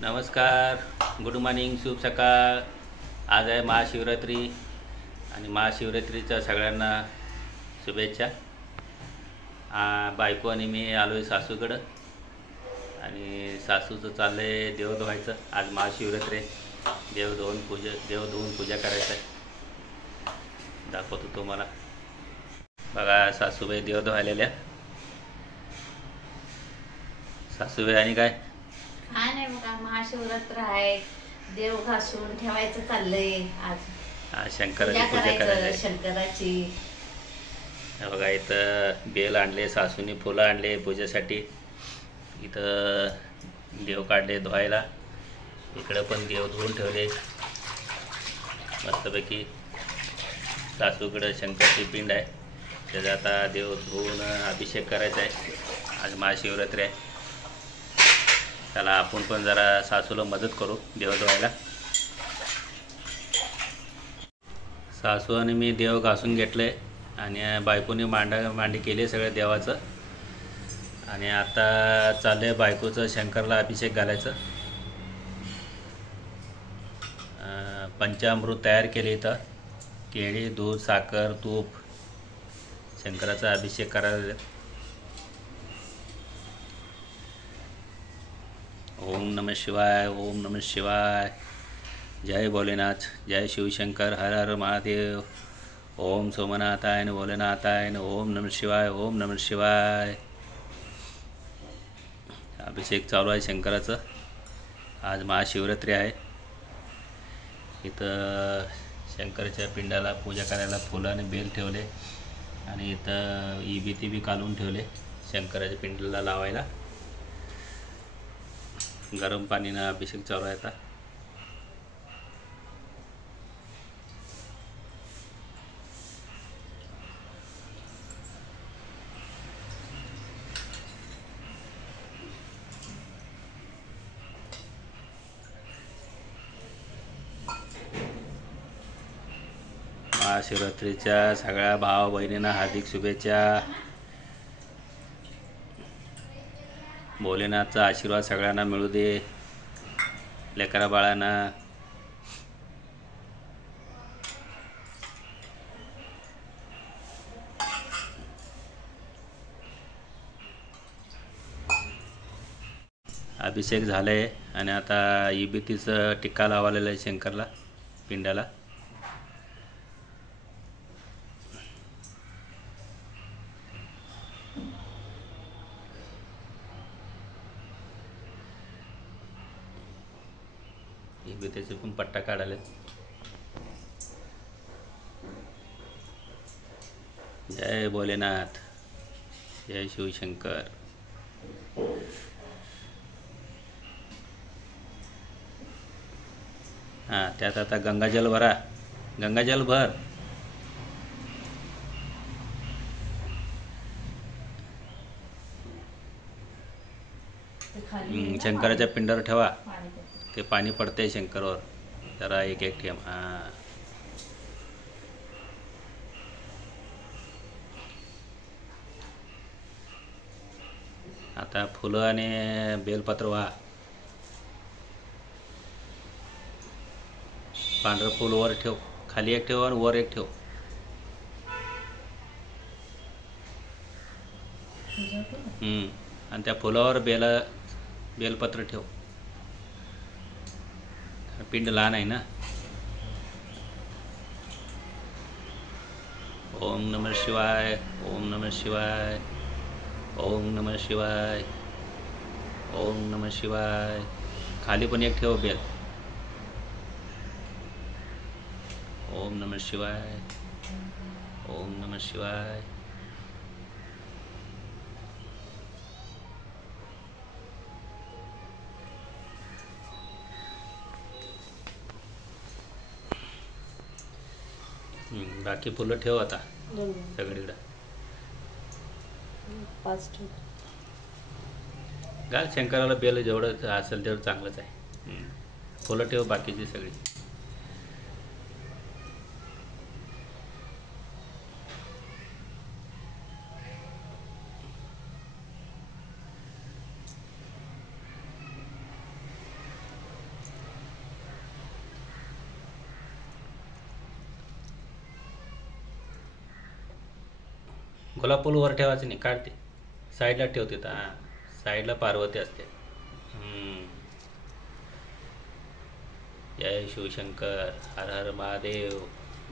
नमस्कार, good morning, शुभ सकाळ. आज आहे महाशिवरात्री आणि महाशिवरात्रीच्या सगळ्यांना शुभेच्छा. बायको आणि मी आलो आहे सासूकडं आणि सासूचं चाललं आहे देव धुवायचं. आज महाशिवरात्री आहे. देव धुवून पूजा करायचं आहे. दाखवतो तुम्हाला. बघा सासूबाई देव धुवायलेल्या. सासूबाई आणि काय नाही बघा, महाशिवरात्र आहे. देव घासून ठेवायचं चाललंय. आज शंकराची पूजा करायची. शंकराची बघा इथं बेल आणले, सासूने फुलं आणले पूजेसाठी. इथं देव काढले धुवायला. इकडं पण देव धुवून ठेवले मस्तपैकी. सासूकडं शंकरची पिंड आहे, त्याचा आता देव धुवून अभिषेक करायचा आहे. आज महाशिवरात्री आहे. त्याला आपण पण जरा सासूला मदत करू देव धुवायला. सासू आणि मी देव घासून घेतले आणि बायकोने मांडी केली सगळं देवाचं. आणि आता चाललंय बायकोचं शंकरला अभिषेक घालायचं. पंचामृत तयार केले. इथं केळी, दूध, साखर, तूप शंकराचा अभिषेक करायला. ओम नमः शिवाय, ओम नमः शिवाय. जय भोलेनाथ, जय शिवशंकर, हर हर महादेव. ओम सोमनाथाय न भोलेनाथाय न. ओम नमः शिवाय, ओम नमः शिवाय. अभिषेक चालू आहे शंकराचं. आज महाशिवरात्री आहे. इथं शंकराच्या पिंडाला पूजा करायला फुलं आणि बेल ठेवले आणि इथं इबी बी काढून ठेवले शंकराच्या पिंडाला लावायला. गरम पाणीनं अभिषेक चालू आहे आता. महाशिवरात्रीच्या सगळ्या भावा बहिणींना हार्दिक शुभेच्छा. भोलेनाथचा आशीर्वाद सगळ्यांना मिळू दे. लेकरा बाळांना. अभिषेक झाले आणि आता इबितीचं टिक्का लावलेला आहे शंकरला पिंडाला. त्याचे पण पट्टा काढाले. जय भोलेनाथ, जय शिवशंकर. हां, त्यात आता गंगाजल भरा. गंगाजल भर. शंकराच्या पिंडावर ठेवा. ते पाणी पडते शंकरवर. जरा एक एक ठेम. हां, आता फुलं आणि बेलपत्र व्हा. पांढरं फुल वर ठेव. खाली एक ठेव आणि वर एक ठेव. आणि त्या फुलावर बेलपत्र ठेव. पिंड लहान आहे ना. ओम नमः शिवाय, ओम नमः शिवाय, ओम नमः शिवाय, ओम नमः शिवाय. खाली पण एक ठेव बेल. ओम नमः शिवाय, ओम नमः शिवाय. बाकी फुलं ठेव आता सगळीकडं. घाल शंकराला बेल जेवढं असेल तेवढं चांगलंच आहे. फुलं ठेव बाकीची सगळी. गुलाब फूल वर ठेवायचं नाही, काढते साईडला ठेवते. हां, साईडला पार्वती असते. जय शिवशंकर, हर हर महादेव.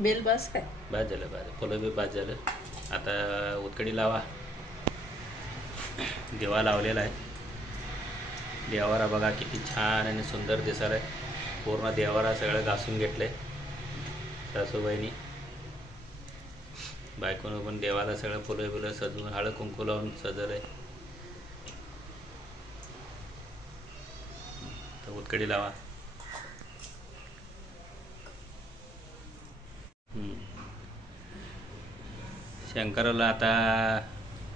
बेल बस काय बाद झालं, फुलं बी बाद झालं. आता उदकडी लावा. देवा लावलेला आहे. देवारा बघा किती छान आणि सुंदर दिसायला आहे. पूर्ण देवारा सगळं घासून घेतलंय सासूबाईनी. बायकोनं पण देवाला सगळं फुलं बिलं सजवून हळद कुंकू लावून सजवलंय. तर उदकडी लावा. शंकराला आता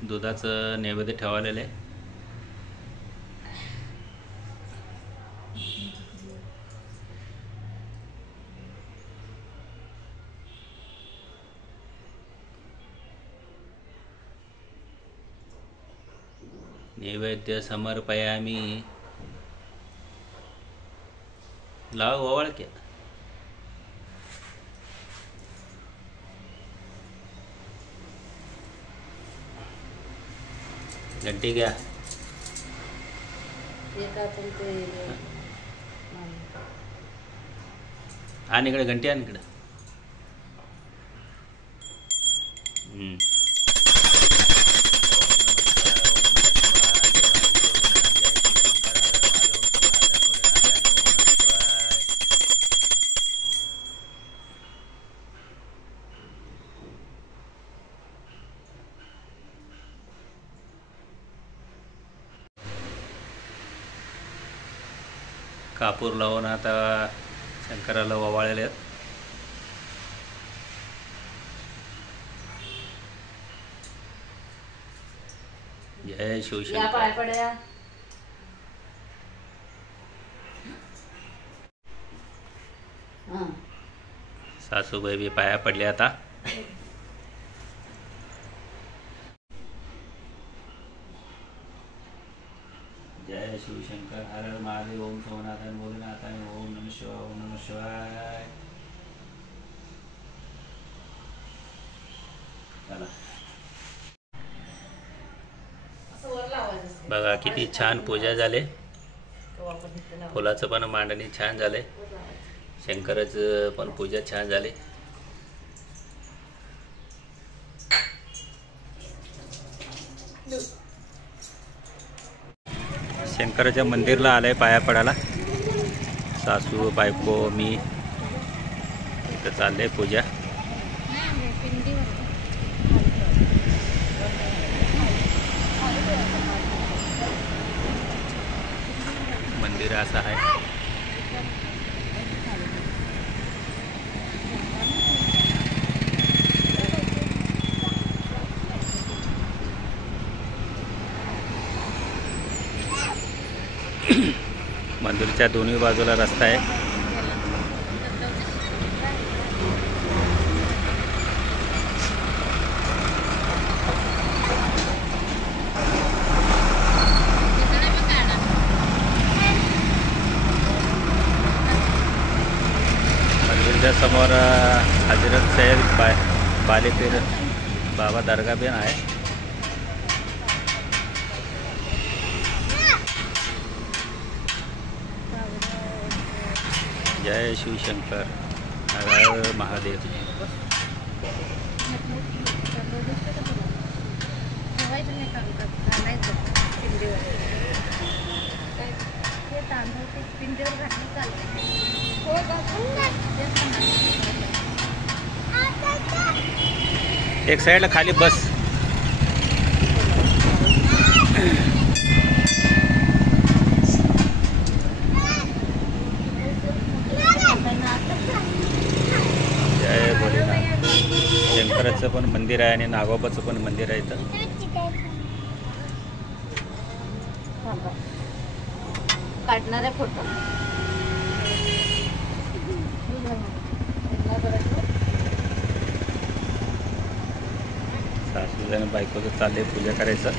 दुधाचं नैवेद्य ठेवलेलं आहे. नैवेद्य समर्पयामी. लाव ओवाळ की. घंटी घ्या. आण इकडे घंटी, आण इकडे. कापूर लावून आता शंकराला ओवाळलेले आहेत. जय शिवशंकर. सासूबाई बी पाया पडले आता. जय शिवशंकर, हर हर महादेव. ओम सोमनाथाय भोलेनाथाय. ओम नमः शिवाय. ओम नमः शिवाय. चला बघा किती छान पूजा झाले. फुलाचं पण मांडणी छान झाले. शंकराचं पण पूजा छान झाली. शंकराच्या मंदिरला आलंय पाया पडायला. सासू बायको मी इथं चाललंय पूजा. मंदिर असं आहे. मंदिरच्या दोन्ही बाजूला रस्ता आहे. मंदिरच्या समोर हजरत सैयद बालेपीर बाबा दर्गा पण आहे. जय शिवशंकर, हर हर महादेव. एक साइडला खाली बस. जय भोलेनाथ. शंकराचं पण मंदिर आहे आणि नागोबाचं पण मंदिर आहे इथं. काढणारे फोटो. सासूजन बायकोचं चाललंय पूजा करायचं.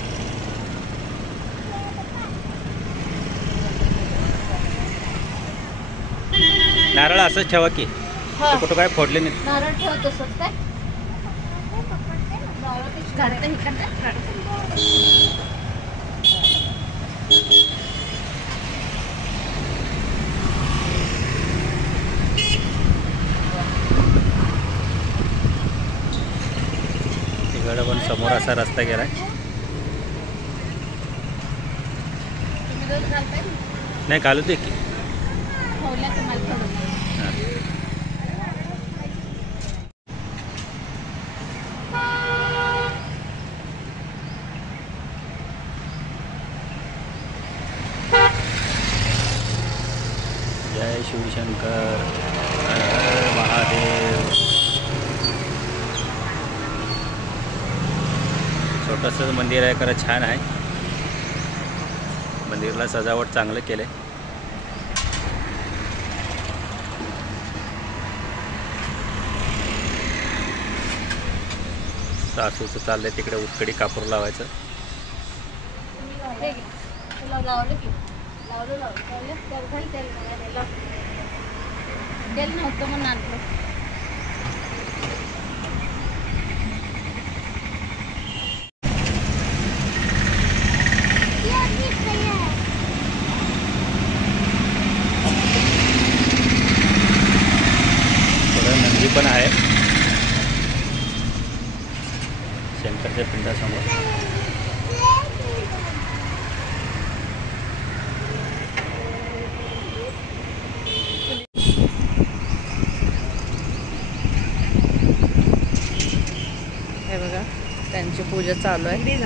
नारळ असंच ठेवा की. कुठं काय फोडले नाही. नारळ ठेवत असत काय. घरात इकडे तिकडे पण समोर असा रस्ता गेलाय. तुम्ही रोज घालताय नाही घालू दे की. ठेवल्या की मला थोडं हां. जय शिवशंकर, हर हर महादेव. छोटंसं मंदिर आहे, खरं छान आहे. मंदिराला सजावट चांगलं केलंय. सासूचं चाललंय तिकडे उत्कडी कापूर लावायचं. तुला लावलं की लावलं तेल नव्हतं म्हणून आणलं. थोडं नंदी पण आहे शंकरच्या पिंडासमोर. हे बघा त्यांची पूजा चालू आहे.